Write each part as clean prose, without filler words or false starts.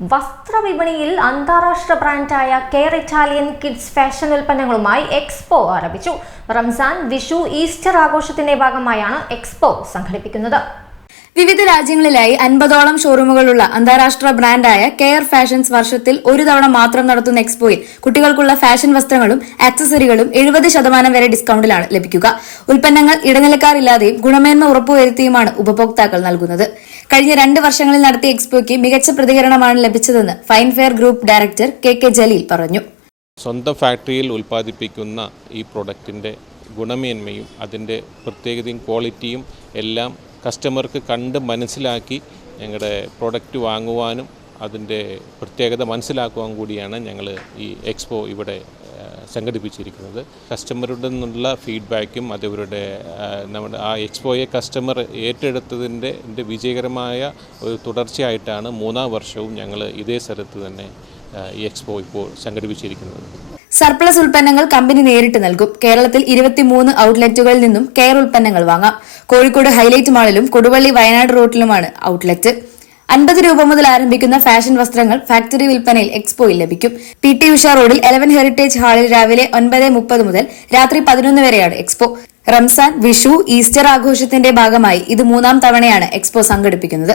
വസ്ത്രവിപണിയിൽ അന്താരാഷ്ട്ര ബ്രാൻഡായ Care Italian kids fashion ഉൽപ്പന്നങ്ങളുമായി എക്സ്പോ ആരംഭിച്ചു. റംസാൻ, വിഷു, ഈസ്റ്റർ ആഘോഷത്തിന്റെ ഭാഗമായാണ് എക്സ്പോ സംഘടിപ്പിക്കുന്നത്. വിവിധ രാജ്യങ്ങളിലായി 50ഓളം ഷോറൂമുകളുള്ള അന്താരാഷ്ട്ര ബ്രാൻഡായ കെയർ ഫാഷൻസ് വർഷത്തിൽ ഒരു തവണ മാത്രം നടത്തുന്ന എക്സ്പോയിൽ കുട്ടികൾക്കുള്ള ഫാഷൻ വസ്ത്രങ്ങളും ആക്സസറികളും 70% വരെ ഡിസ്കൌണ്ടിലാണ് ലഭിക്കുക. ഉൽപ്പന്നങ്ങൾ ഇടനിലക്കാരില്ലാതെയും ഗുണമേന്മ ഉറപ്പുവരുത്തിയുമാണ് ഉപഭോക്താക്കൾ നൽകുന്നത്. കഴിഞ്ഞ 2 വർഷങ്ങളിൽ നടത്തിയ എക്സ്പോയ്ക്ക് മികച്ച പ്രതികരണമാണ് ലഭിച്ചതെന്ന് fine fair group director K Jaleel പറഞ്ഞു. സ്വന്തം ഫാക്ടറിയിൽ ഉൽപ്പാദിപ്പിക്കുന്ന ഈ പ്രൊഡക്റ്റിൻ്റെ ഗുണമേന്മയും അതിൻ്റെ പ്രത്യേകതയും ക്വാളിറ്റിയും എല്ലാം കസ്റ്റമർക്ക് കണ്ട് മനസ്സിലാക്കി ഞങ്ങളുടെ പ്രൊഡക്റ്റ് വാങ്ങുവാനും അതിൻ്റെ പ്രത്യേകത മനസ്സിലാക്കുവാൻ കൂടിയാണ് ഞങ്ങൾ ഈ എക്സ്പോ ഇവിടെ സംഘടിപ്പിച്ചിരിക്കുന്നത്. കസ്റ്റമറുടെ നിന്നുള്ള ഫീഡ്ബാക്കും അതവരുടെ നമ്മുടെ ആ എക്സ്പോയെ കസ്റ്റമർ ഏറ്റെടുത്തതിൻ്റെ വിജയകരമായ ഒരു തുടർച്ചയായിട്ടാണ് 3ാം വർഷവും ഞങ്ങൾ ഇതേ സ്ഥലത്ത് തന്നെ ഈ എക്സ്പോ ഇപ്പോൾ സംഘടിപ്പിച്ചിരിക്കുന്നത്. സർപ്ലസ് ഉൽപ്പന്നങ്ങൾ കമ്പനി നേരിട്ട് നൽകും. കേരളത്തിൽ 23 ഔട്ട്ലെറ്റുകളിൽ നിന്നും കെയർ ഉൽപ്പന്നങ്ങൾ വാങ്ങാം. കോഴിക്കോട് ഹൈലൈറ്റ് മാളിലും കൊടുവള്ളി വയനാട് റൂട്ടിലുമാണ് ഔട്ട്ലെറ്റ്. 50 രൂപ മുതൽ ആരംഭിക്കുന്ന ഫാഷൻ വസ്ത്രങ്ങൾ ഫാക്ടറി വിൽപ്പനയിൽ എക്സ്പോയിൽ ലഭിക്കും. PT ഉഷ റോഡിൽ 11 ഹെറിറ്റേജ് ഹാളിൽ രാവിലെ 9:30 മുതൽ രാത്രി 11 വരെയാണ് എക്സ്പോ. റംസാൻ, വിഷു, ഈസ്റ്റർ ആഘോഷത്തിന്റെ ഭാഗമായി ഇത് 3ാം തവണയാണ് എക്സ്പോ സംഘടിപ്പിക്കുന്നത്.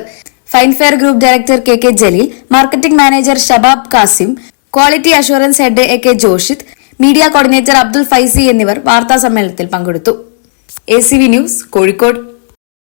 Fine fair group director K Jaleel, marketing manager Shabab Kasim, quality assurance head AK Joshith, media coordinator Abdul Faizi എന്നിവർ വാർത്താ സമ്മേളനത്തിൽ പങ്കെടുത്തു. ACV news, Kozhikode.